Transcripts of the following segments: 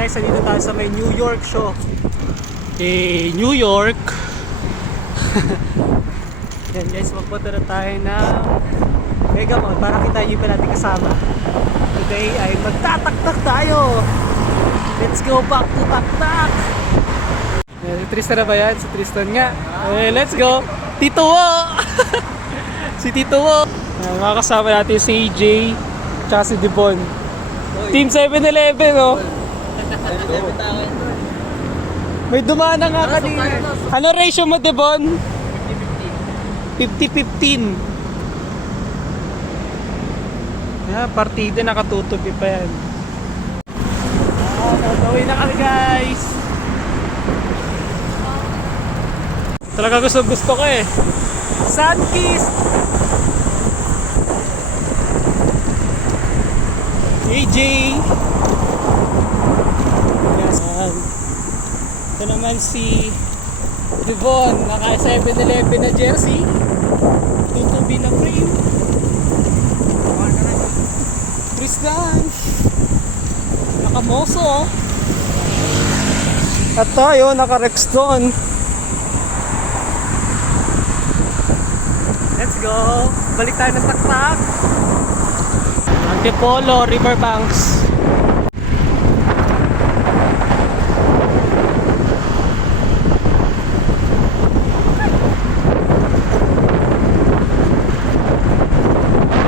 guys, nandito tayo sa may New York show. New York. Yan guys, magpunta na tayo ng Mega Mall para kita yung pa natin kasama. Today ay magtataktak tayo. Let's go back to taktak. Si Tristan na ba yan? Si Tristan nga. Let's go. Tito Wo. Si Tito Wo. Mga kasama natin si AJ tsaka si Devon. Team 7-Eleven, oh. May dumaan na nga kanina. Ano ratio mo, Devon? 50-15. Partida, nakatutubi pa yan. Gawin na kami, guys. Talaga gusto ko eh. Sunkiss. AJ. Yes. Ito naman si Devon, naka 7-Eleven na jersey. Tutubi na frame. Tristan. Naka-moso, oh. At tayo, naka-Rexton. Let's go. Balik tayo ng taktak. Antipolo, Riverbanks.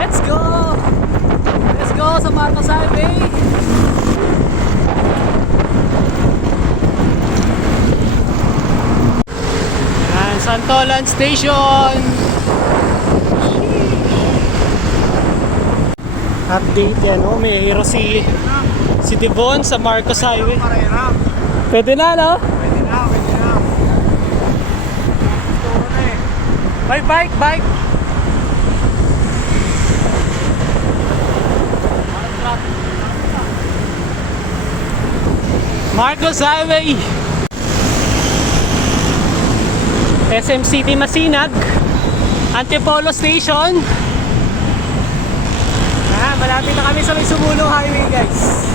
Let's go. Let's go sa Marcos Highway. Yan, Santolan Station. Update yan, oh. May hero si Devon sa Marcos Highway. Pwede na, no? Pwede na. Bike. Marcos Highway. SM City Masinag. Antipolo Station. Malapit na kami sa may Sumulong Highway, guys.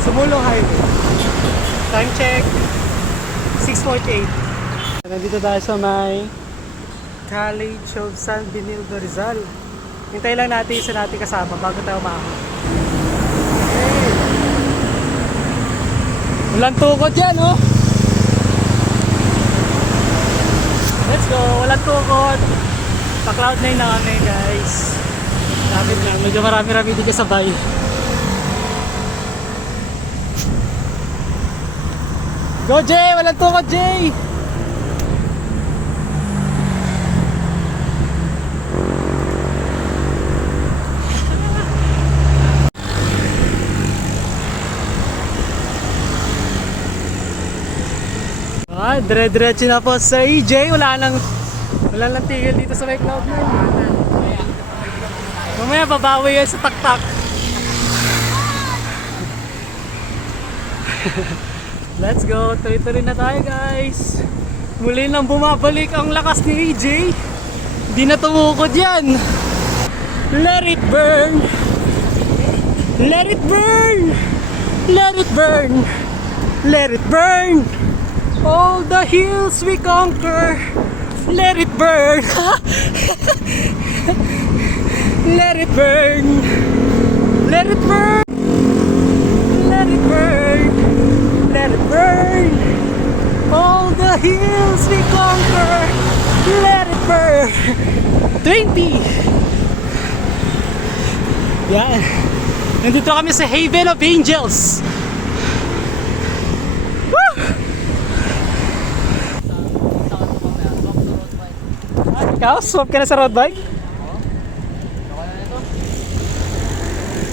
Sumulong Highway. Time check 6:48. Nandito tayo sa may College of San Benildo, Rizal. Hintay lang natin isa natin kasama bago tayo umahon. Okay. Walang tukot yan, oh. Let's go. Walang tukot. Pa-cloud9 na kami, guys. Lapit na, medyo marami-rami dito sabay. Go Jay! Walang tukot, Jay! Dire-diretso na po sa EJ. Wala nang tigil dito sa may Cloud9. Mamaya babawi yan sa taktak. Let's go. Tuloy-tuloy na tayo, guys. Muli nang bumabalik ang lakas ni AJ. Di na tumukod yan. Let it burn. Let it burn. Let it burn. Let it burn. All the hills we conquer. Let it burn. Let it burn. Let it burn. Let it burn. Let it burn. All the hills we conquer. Let it burn. 20. Yan. Nandito kami sa Haven of Angels. Woo! Ikaw, swap ka na sa road bike?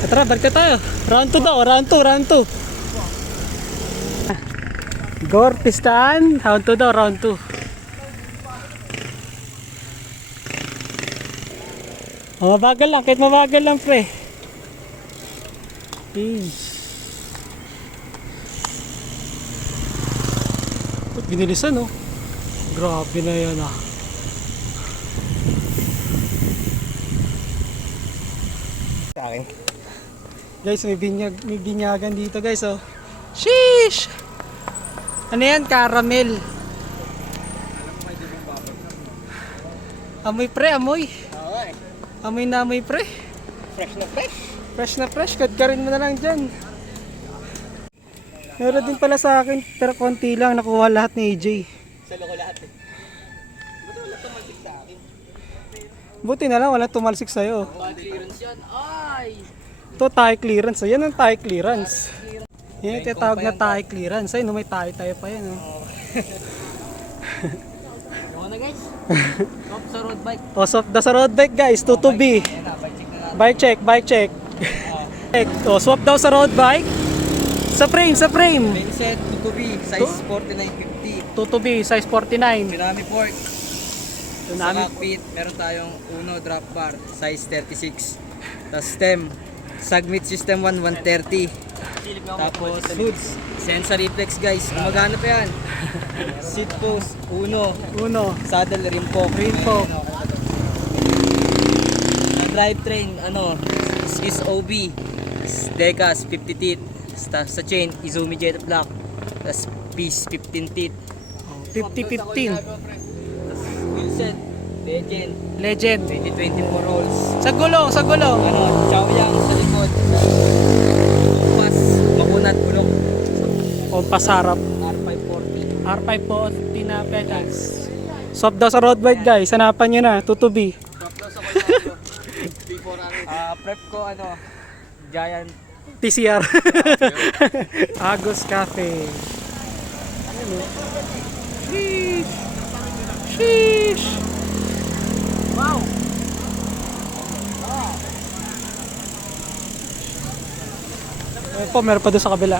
Tara, balik tayo. Round 2 daw, round 2. Gore, pistaan. Round 2 daw, round 2. Mabagal lang, kahit mabagal lang, pre. Binilisan, oh. Grabe na yan, ah. Sa akin. Guys, may binyagan dito guys, oh. Sheesh! Ano yan? Caramel. Amoy pre, amoy. Amoy na amoy pre. Fresh na fresh. Fresh na fresh, kadkarin mo na lang dyan. Meron din pala sa akin, pero konti lang, nakuha lahat ni AJ. Sa loko lahat eh. Buti wala tumalsik sa akin. Buti na lang, wala tumalsik sa'yo. Clearance yan. Ay! Ito, tie clearance. So, yan ang tie clearance. Yan yung tinatawag na tie clearance. Ay, no, may tie pa yan. Oh. Ano na guys? Stop sa road bike. O, so, sa road bike guys, 2B. Ayan na, bike check na natin. Bike check. O, swap daw sa road bike. Sa frame. Main set, 2B, size 4950. 2B, size 49. Tsunami fork. Sa Tsunami. cockpit, meron tayong Uno drop bar, size 36. Tapos stem, Sagmit System 1, 130. Tapos hoods, sensor reflex guys, gumagana pa yan. Seat post, Uno. Saddle, rim fork. Sa drivetrain, is OB, Decas 50 teeth. Sa chain, Izumi Jet Black. Tapos piece 15 teeth. 50-15. Wheelset, Legend 2024 rolls. Sa gulong. Chaoyang sa likod. Kumpas, makunat, bulok. Kompas harap. R540. R540 na pedals. Swap daw sa road bike guys. Hanapan nyo na. 2B. Drop daw sa Colorado. Prep ko, Giant. TCR. Agos Cafe. Sheesh. Wow! Ayun po, meron pa doon sa kabila.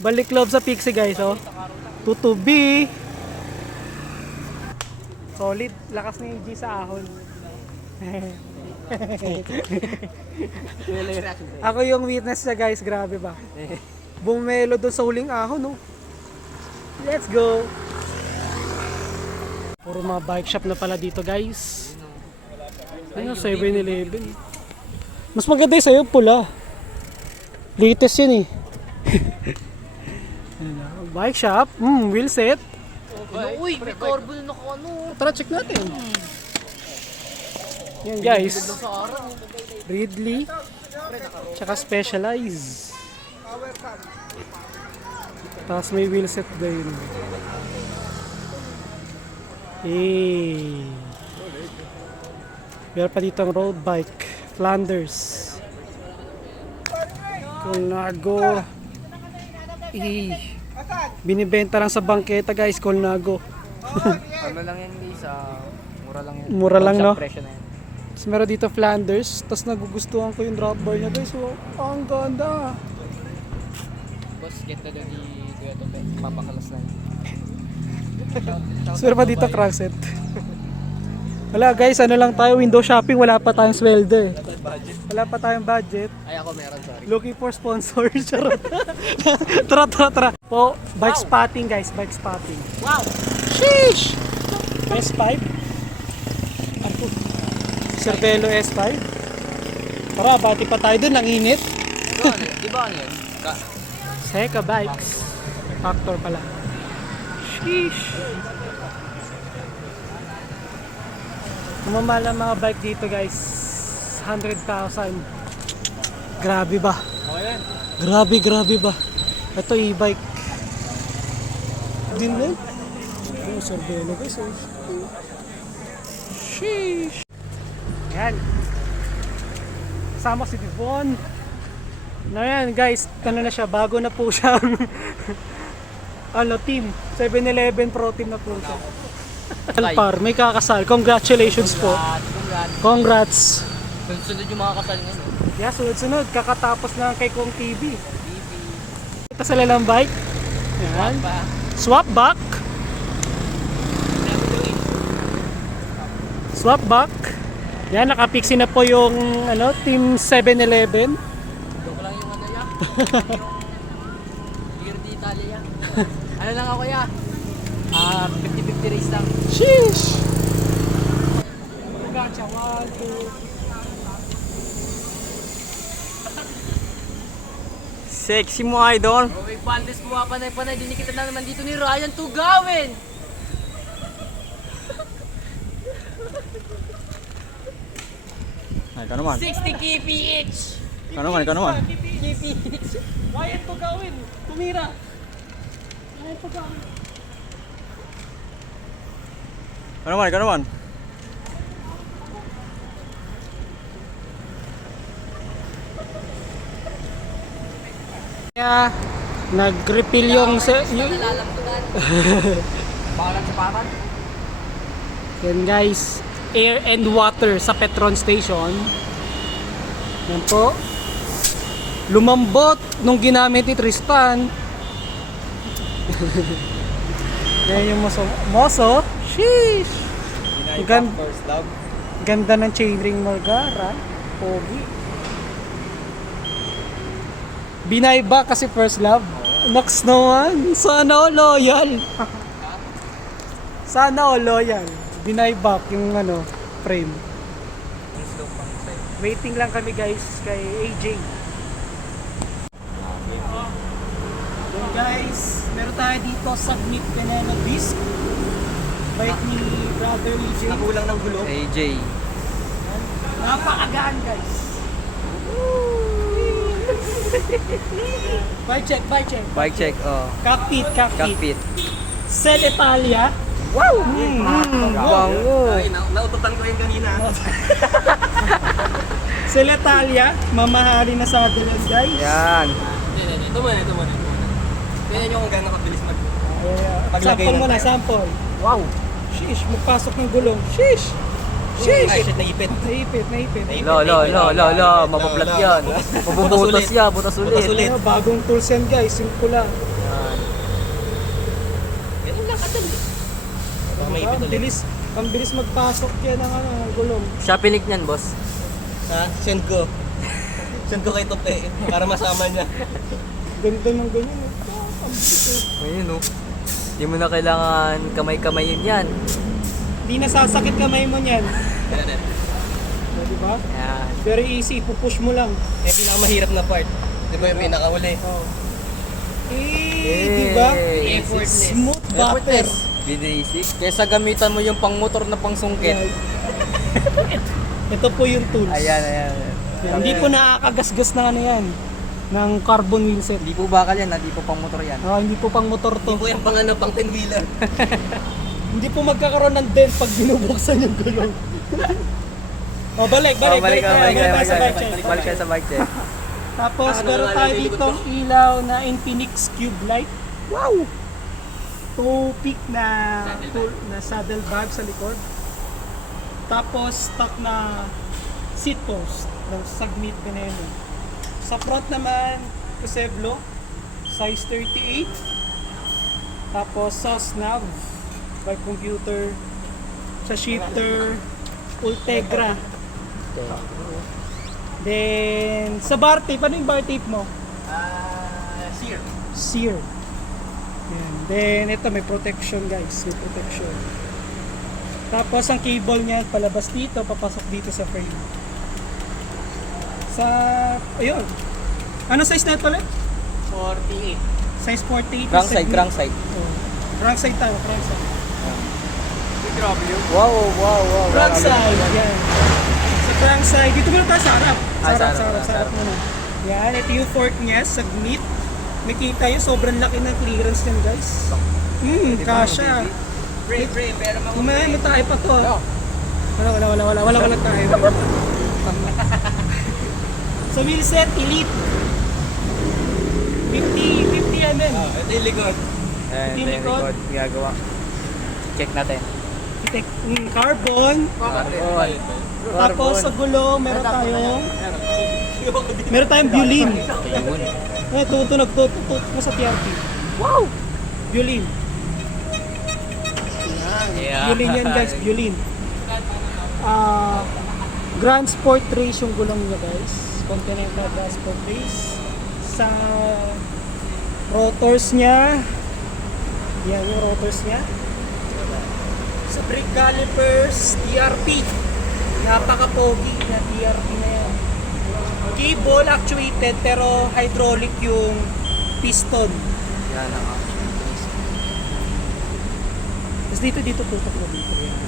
Balik love sa Pixie guys, oh. 2B. Solid, lakas ni AJ sa ahon. Ako yung witness niya guys, grabe ba? Bumelo doon sa huling ahon, no? Let's go! Puro mga bike shop na pala dito guys. Ano, 7-Eleven. Mas maganda yung sa'yo, pula. Latest yun eh. Bike shop, wheel set. Uy, may carbon na Tara, check natin. Yan guys. Ridley. Tsaka Specialized. Tapos may wheel set din. Meron pa dito ang road bike. Flanders. Colnago. Binibenta lang sa bangketa guys, Colnago. Ano lang yan, Lisa? Mura lang yan. Mura lang, no? Presyo na yan. Tapos meron dito Flanders. Tapos nagugustuhan ko yung drop bar niya guys. So, ang ganda. Boss, get na doon ni Kuya Tope. Papakalas na yun. So, meron pa dito crankset. Wala guys, ano lang tayo, window shopping, wala pa tayong sweldo eh. Wala pa tayong budget. Ay, ako meron, sorry. Looking for sponsors. Charot. Tara. Po, bike spotting guys, bike spotting. Wow! Sheesh! S5. Ako. Cervelo S5. Tara, bati pa tayo dun, ang init. Di ba ano yun? Seka Bikes. Factor pala. Sheesh! Mamahal ang mga bike dito guys. 100,000. Grabe ba? Oh, yan. Grabe ba? Ito e-bike. Din mo? Oh, Cervelo guys. Oh. Sheesh! Yan. Kasama si Devon. Na yan guys, ano na siya, bago na po siyang team. 7-Eleven Pro Team na po siya. Alpar, may kakasal. Congratulations po. Congrats. Sunod yung mga kasal ngayon. Yeah, sunod-sunod. Kakatapos na kay Kong TV. Ito sila ng bike. Yan. Swap back. Swap back. Yan, nakapixie na po yung Team 7-Eleven. Joke lang yung yan. Beer di Italia yan. Ano lang ako ya? 50-50 race lang. Sheesh! plancha. 1, 2. Sexy mo, idol. May Valdes mo panay-panay, dinikita na naman dito ni Ryan Tugawin. Ay, ikaw naman. 60 kph. Ikaw naman, ikaw naman. kph. Ryan Tugawin. Tumira. Ryan Tugawin. Ikaw naman, ikaw naman. Kaya nag-refill yung Nalalambutan. Bakalan sa papan. yan guys, air and water sa Petron Station. Yan po. Lumambot nung ginamit ni Tristan. Yan yung moso. Sheesh! First love. Ganda ng chainring Margara. Pogi. Binayba kasi first love. Nox naman. Sana all loyal. Sana all loyal. Binayback yung frame. Waiting lang kami guys kay AJ. Then guys, meron tayo dito Submit Banana Disc. Bike ni Brother AJ. Nakulang ng gulo. AJ. Napakagaan guys. Bike check. Bike check, oh. Cockpit. Cockpit. Cell Italia. Wow! Wow. Ay, naututan ko yung kanina. Cell Italia, mamahali na sa Adelan guys. Yan. Ito muna. Tingnan nyo kung gano'n kabilis mag... Paglagay Sample ng mo na, tire. sample. Wow! Shish, magpasok ng gulong. Shish! Ay, shit, naipit. Naipit. Lo, mapaplat yan. Mabubutas yan, butas ulit. Butas ulit. Bagong tools yan guys, simple lang. Yan. Ganun lang kadali. Baka maipit ulit. Ang bilis magpasok yan ng gulong. Siya pinik niyan, boss. Ha? Send ko. Send ko kay Tope para masama niya. Ganda ng ganyan. Ang bilis. Ayun, oh. Hindi mo na kailangan kamay-kamayin yan. Hindi nasasakit kamay mo niyan. Diba? Yan. Very easy, pupush mo lang. Yung pinakamahirap na part. Di ba yung pinakauli? Oh. Diba? Effortless. Smooth butter. Binasic. Kesa gamitan mo yung pang motor na pang sungkit. Ito po yung tools. Ayan. Yan. Hindi po nakakagasgas na yan. Ng carbon wheelset. Hindi po bakal yan, hindi po pang motor yan. Hindi po pang motor to. Hindi po yung pang 10-wheeler. Hindi po magkakaroon ng dent pag binubuksan yung gulong. Balik tayo sa bike check. Balik kayo sa bike check. Tapos meron tayo dito ilaw na Infinix Cube Light. Wow! 2 peak na saddle bag sa likod. Tapos stock na seat post ng Submit Veneno. Sa front naman, Puseblo, size 38. Tapos SOS nav, by computer. Sa shifter, Ultegra. Then, sa bar tape, ano yung bar tape mo? Sear. Sear. Yan. Then, ito may protection guys. May protection. Tapos, ang cable niya palabas dito, papasok dito sa frame. Ayun. Ano size na ito ulit? 48. Size 48. Crankside. Oh. Crankside tayo, crankside. Wow. Crankside, yan. Sa crankside, dito muna tayo sa harap. Sa harap muna. Yan, ito yung fork niya, Submit. Nakita yun, sobrang laki ng clearance niyan guys. Kasha. Pre, pero May tayo pa to. Wala tayo. Sa wheelset, Elite. 50 mm. ito yung likod. Ayan, Yung likod. Ginagawa. Check natin. Carbon. Tapos sa gulo, meron tayong Bulin. Tutunog mo sa TRT. Wow! Bulin. Bulin yan guys, Bulin. Grand Sport Race yung gulong niya guys. Continental Grand Sport Race. Sa rotors niya, yan yung rotors niya. Sa brake calipers, TRP. Napaka-pogi na TRP na yan. Cable actuated pero hydraulic yung piston. Yan ang Tapos dito tutok na dito. Yan.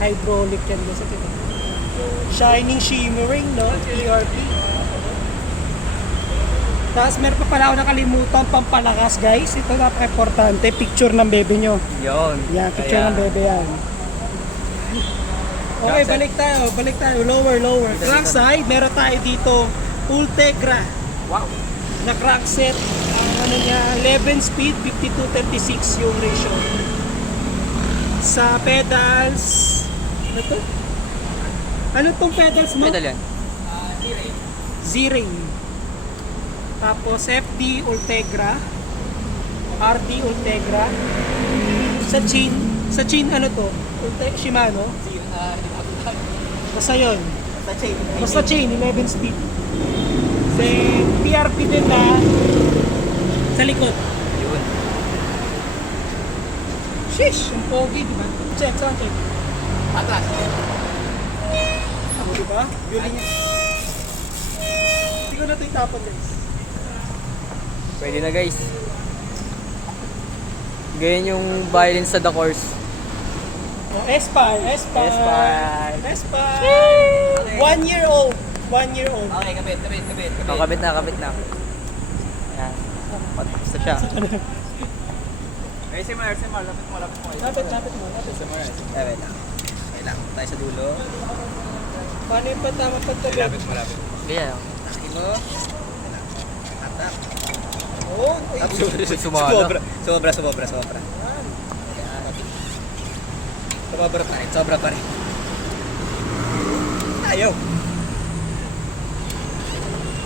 Hydraulic yan guys. Ito. Shining, shimmering, no? TRP. Tapos meron pa pala ako nakalimutan pampalakas guys. Ito napaka-importante. Picture ng bebe nyo. Yun. Yan, picture ng bebe yan. Okay, balik tayo. Lower. Crankside, meron tayo dito Ultegra. Wow. Na crankset. Ang ano niya, 11 speed, 52-36 yung ratio. Sa pedals, ano to? Ano tong pedals mo? Pedal yan. Z-Ring. Tapos FD Ultegra. RD Ultegra. Sa chain ano to? Shimano. Basta yun. Basta chain, 11 speed. Then PRP din na sa likod. Yun. Sheesh! Ang pogi, di ba? Check, saan check? Atlas. Ako, di ba? Yuli niya. Hindi ko na ito itapon, guys. Pwede na guys. Ganyan yung violin sa The Course. Oh, Espire. Espire. 1 year old. 1 year old. Okay, kabit. Oh, kabit na. Yan. Basta siya. Ay, si Mar, lapit mo. Lapit mo. Wait lang. Tayo sa dulo. Paano yung patama pagtabi? Malapit. Ganyan. Takin mo. Atap. Oo. Sumala. Sobra. Sobra pa rin. Ayaw.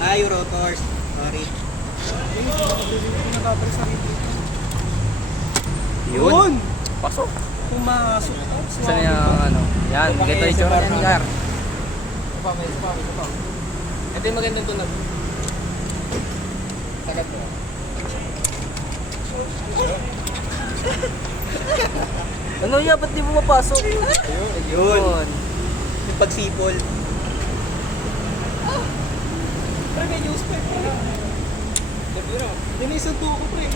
Ayaw, rotors. Sorry. Yun. Pasok. Pumasok. Saan yung ano? Yan. Ganito yung tsura yan, Gar. Ito yung magandang tunog. Sagat mo. Ano yan? Ba't di mo mapasok? Ayun. Yung pagsipol. Pre, may news pa. Dinisan to ko, pre.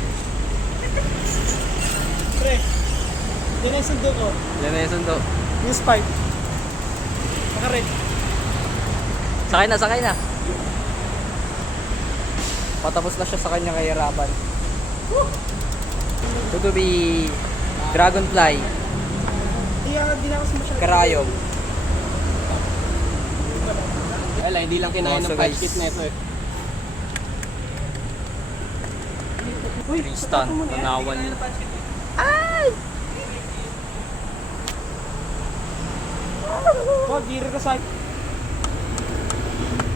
Dinisan to ko. Yan na yung sundo. News pipe. Naka-red. Sakay na. Patapos na siya sa kanyang kahirapan. Ito to be Dragonfly, Di na kasi masyado. Karayom. Wala, hindi lang kinain So, ng guys. 5 kit na ito eh. Uy, Tristan, patapon mo na yan. tanawan. Oh, giri ka side.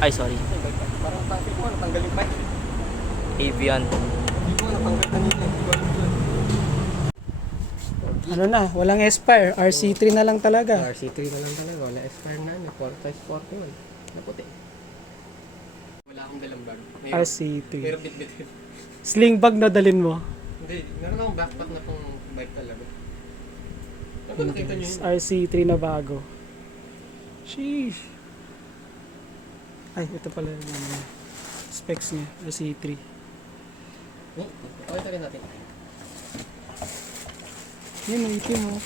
Ay, sorry. Parang tayo ko, natanggal yung pipe. Avian. Hindi ko natanggal kanina. Ano na, walang Espire. RC3 na lang talaga. RC3 na lang talaga, wala Espire na yun. 4x41. Naputi. Wala akong dalang bag. RC3. Mayroon bit-bit. Sling bag na dalin mo. Hindi, meron akong backpack na pang bike talaga. Ano nakita nyo yun? RC3 na bago. Sheesh. Ay, ito pala yung specs niya. RC3. Pakita rin natin. Yun, itim mo.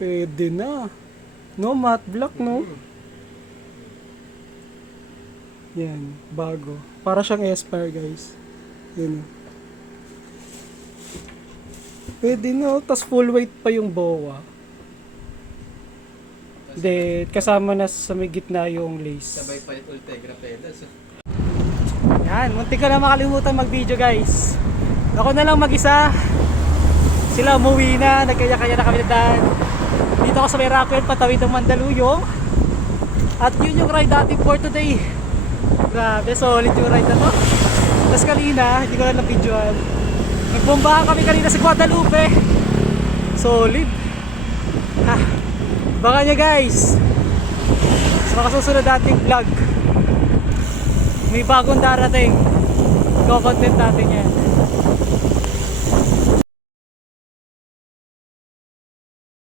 Pwede na. No, matte black, no? Yan, bago. Para siyang Espire, guys. Yun. Pwede na. Tapos full weight pa yung BOA. Then, kasama na sa may gitna yung lace. Sabay palit Ultegra pedals. Yan, muntik ka na makalimutan mag-video, guys. Ako na lang mag-isa. Sila umuwi na, nagkaya-kaya na kami na daan. Dito ako sa may Rockwell, patawid ng Mandaluyong. At yun yung ride natin for today. Grabe, solid yung ride na to. Tapos kanina, hindi ko lang na-videoan. Nagbombahan kami kanina sa Guadalupe. Solid. Ha, baka nyo guys. Sa mga susunod nating vlog, may bagong darating. Go-content natin yan.